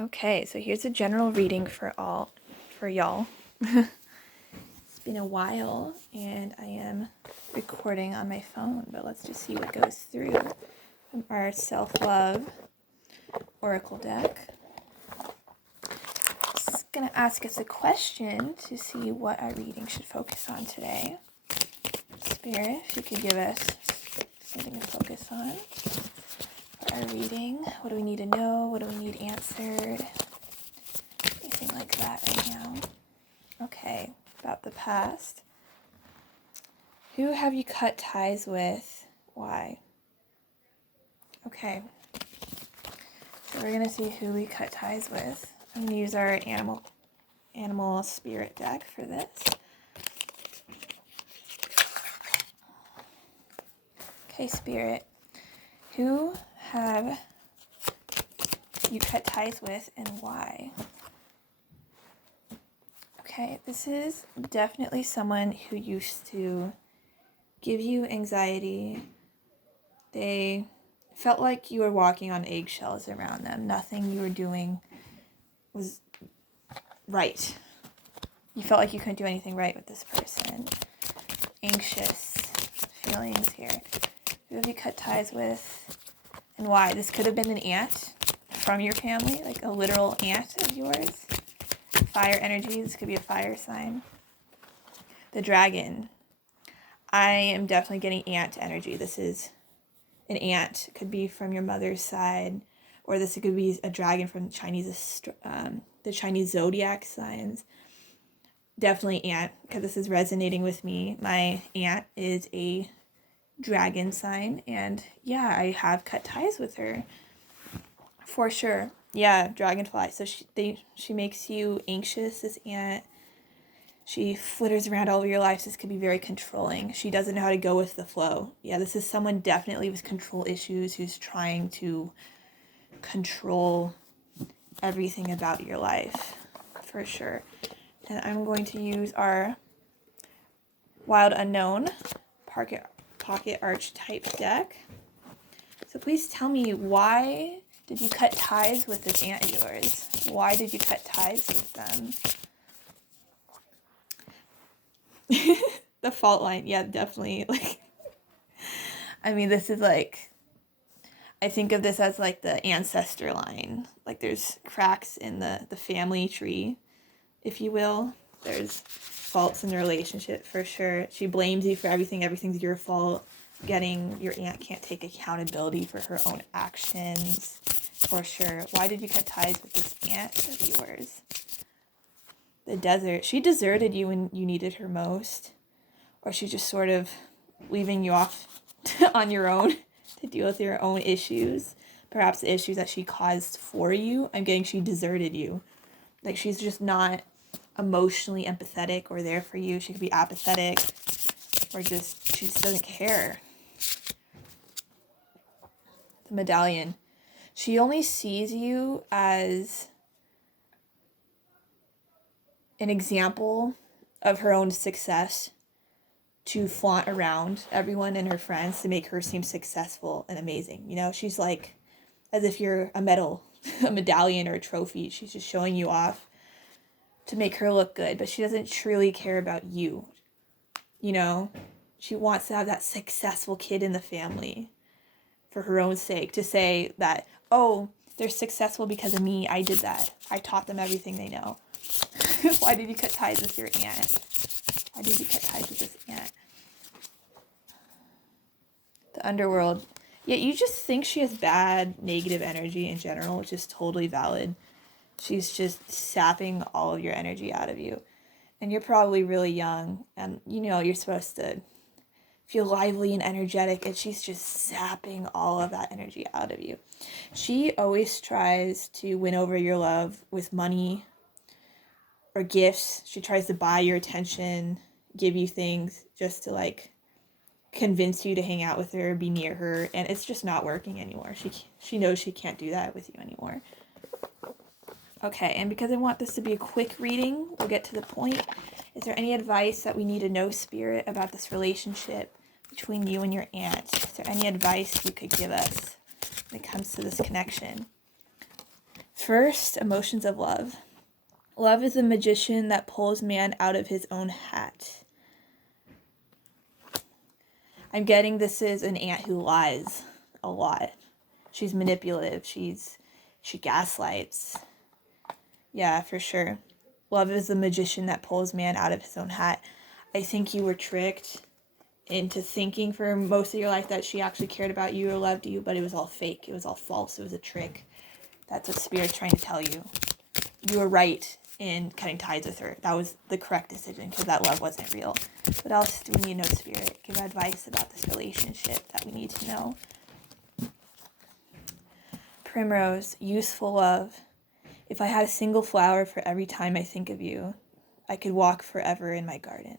Okay, so here's a general reading for y'all. It's been a while and I am recording on my phone, but let's just see what goes through from our self-love oracle deck. It's gonna ask us a question to see what our reading should focus on today. Spirit, if you could give us something to focus on for our reading. What do we need to know? What do we need answered? Anything like that right now. Okay, about the past. Who have you cut ties with? Why? Okay, so we're going to see who we cut ties with. I'm going to use our animal spirit deck for this. Okay, Spirit, who have you cut ties with and why? Okay, this is definitely someone who used to give you anxiety. They felt like you were walking on eggshells around them. Nothing you were doing was right. You felt like you couldn't do anything right with this person. Anxious feelings here. Who have you cut ties with and why? This could have been an aunt from your family, like a literal aunt of yours. Fire energy, this could be a fire sign. The dragon. I am definitely getting aunt energy. This is an aunt. It could be from your mother's side, or this could be a dragon from the Chinese zodiac signs. Definitely aunt, because this is resonating with me. My aunt is a dragon sign, and yeah, I have cut ties with her for sure. Yeah, dragonfly. So she makes you anxious, this aunt. She flitters around all over your life. So this could be very controlling. She doesn't know how to go with the flow. Yeah, this is someone definitely with control issues who's trying to control everything about your life, for sure. And I'm going to use our Wild Unknown Pocket Archetype deck. So please tell me, why did you cut ties with this aunt of yours? Why did you cut ties with them? The fault line, yeah, definitely. Like, I mean, this is like, I think of this as like the ancestor line. Like there's cracks in the family tree, if you will. There's faults in the relationship for sure. She blames you for everything. Everything's your fault. Your aunt can't take accountability for her own actions, for sure. Why did you cut ties with this aunt of yours? The desert. She deserted you when you needed her most. Or she's just sort of leaving you off on your own to deal with your own issues. Perhaps the issues that she caused for you. I'm getting she deserted you. Like she's just not emotionally empathetic or there for you. She could be apathetic or she just doesn't care. The medallion. She only sees you as an example of her own success to flaunt around everyone and her friends to make her seem successful and amazing. You know, she's like as if you're a medal, a medallion or a trophy. She's just showing you off to make her look good, but she doesn't truly care about you. You know, she wants to have that successful kid in the family for her own sake, to say that, oh, they're successful because of me. I did that. I taught them everything they know. Why did you cut ties with your aunt? Why did you cut ties with this aunt? The underworld. Yeah, you just think she has bad, negative energy in general, which is totally valid. She's just sapping all of your energy out of you. And you're probably really young, and you know you're supposed to feel lively and energetic, and she's just sapping all of that energy out of you. She always tries to win over your love with money or gifts. She tries to buy your attention, give you things just to like convince you to hang out with her, be near her, and it's just not working anymore. She knows she can't do that with you anymore. Okay, and because I want this to be a quick reading, we'll get to the point. Is there any advice that we need to know, Spirit, about this relationship between you and your aunt? Is there any advice you could give us when it comes to this connection? First, emotions of love. Love is a magician that pulls man out of his own hat. I'm getting this is an aunt who lies a lot. She's manipulative. She gaslights. Yeah, for sure. Love is the magician that pulls man out of his own hat. I think you were tricked into thinking for most of your life that she actually cared about you or loved you, but it was all fake. It was all false. It was a trick. That's what Spirit's trying to tell you. You were right in cutting ties with her. That was the correct decision because that love wasn't real. What else do we need to know, Spirit? Give advice about this relationship that we need to know. Primrose, useful love. If I had a single flower for every time I think of you, I could walk forever in my garden.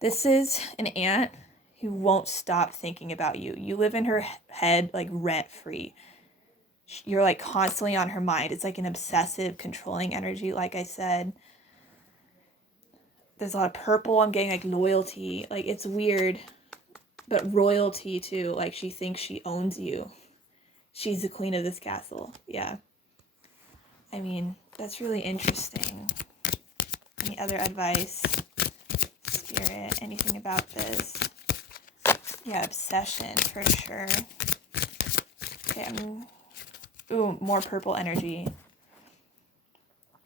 This is an aunt who won't stop thinking about you. You live in her head like rent-free. You're like constantly on her mind. It's like an obsessive, controlling energy, like I said. There's a lot of purple. I'm getting like loyalty. Like it's weird, but royalty too. Like she thinks she owns you. She's the queen of this castle. Yeah. I mean, that's really interesting. Any other advice? Spirit, anything about this? Yeah, obsession for sure. Okay, ooh, more purple energy.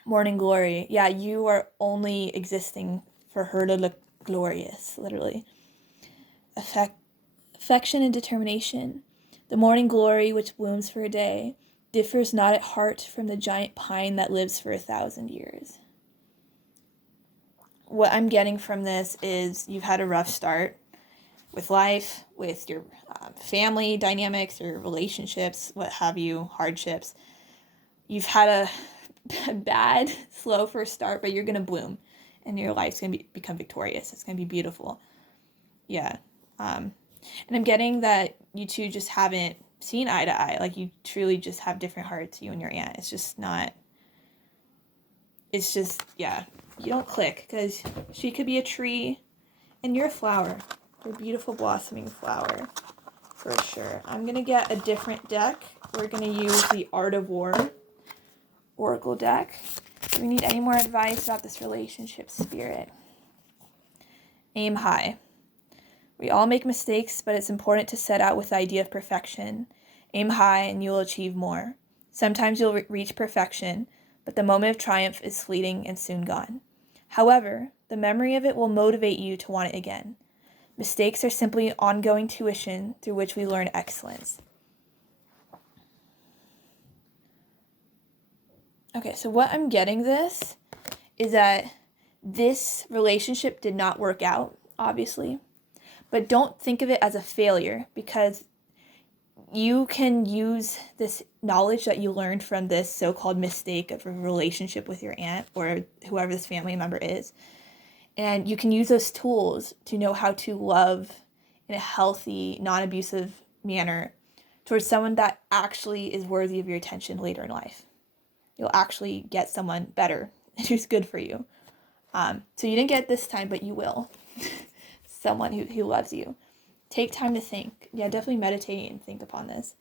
Morning glory. Yeah, you are only existing for her to look glorious, literally. Affection and determination. The morning glory, which blooms for a day, differs not at heart from the giant pine that lives for 1,000 years. What I'm getting from this is you've had a rough start with life, with your family dynamics, your relationships, what have you, hardships. You've had a bad, slow first start, but you're going to bloom and your life's going to become victorious. It's going to be beautiful. Yeah. And I'm getting that you two just haven't seen eye to eye. Like you truly just have different hearts, you and your aunt. It's just, yeah, you don't click because she could be a tree and you're a flower. You're a beautiful blossoming flower for sure. I'm going to get a different deck. We're going to use the Art of War Oracle deck. Do we need any more advice about this relationship, Spirit? Aim high. We all make mistakes, but it's important to set out with the idea of perfection. Aim high and you'll achieve more. Sometimes you'll reach perfection, but the moment of triumph is fleeting and soon gone. However, the memory of it will motivate you to want it again. Mistakes are simply ongoing tuition through which we learn excellence. Okay, so what I'm getting this is that this relationship did not work out, obviously. But don't think of it as a failure because you can use this knowledge that you learned from this so-called mistake of a relationship with your aunt or whoever this family member is. And you can use those tools to know how to love in a healthy, non-abusive manner towards someone that actually is worthy of your attention later in life. You'll actually get someone better who's good for you. So you didn't get it this time, but you will. Someone who loves you. Take time to think. Yeah, definitely meditate and think upon this.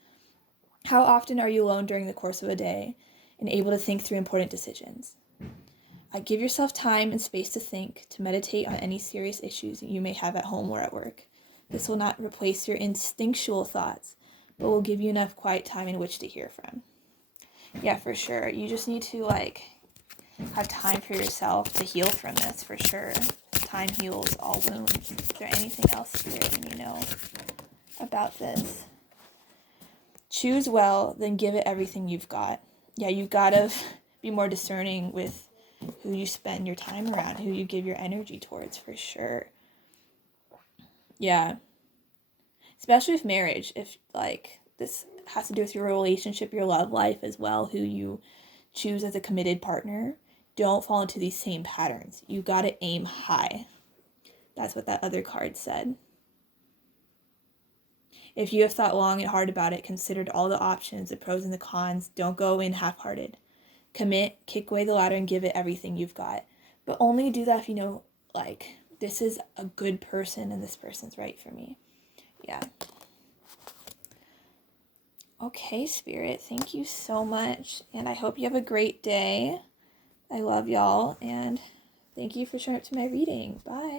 How often are you alone during the course of a day and able to think through important decisions? Give yourself time and space to think, to meditate on any serious issues you may have at home or at work. This will not replace your instinctual thoughts, but will give you enough quiet time in which to hear from. Yeah, for sure. You just need to have time for yourself to heal from this, for sure. Time heals all wounds. Is there anything else Spirit you know about this? Choose well, then give it everything you've got. Yeah, you've got to be more discerning with who you spend your time around, who you give your energy towards, for sure. Yeah. Especially with marriage, if this has to do with your relationship, your love life as well, who you choose as a committed partner. Don't fall into these same patterns. You got to aim high. That's what that other card said. If you have thought long and hard about it, considered all the options, the pros and the cons, don't go in half-hearted. Commit, kick away the ladder, and give it everything you've got. But only do that if you know, this is a good person and this person's right for me. Yeah. Okay, Spirit, thank you so much. And I hope you have a great day. I love y'all. And thank you for showing up to my reading. Bye.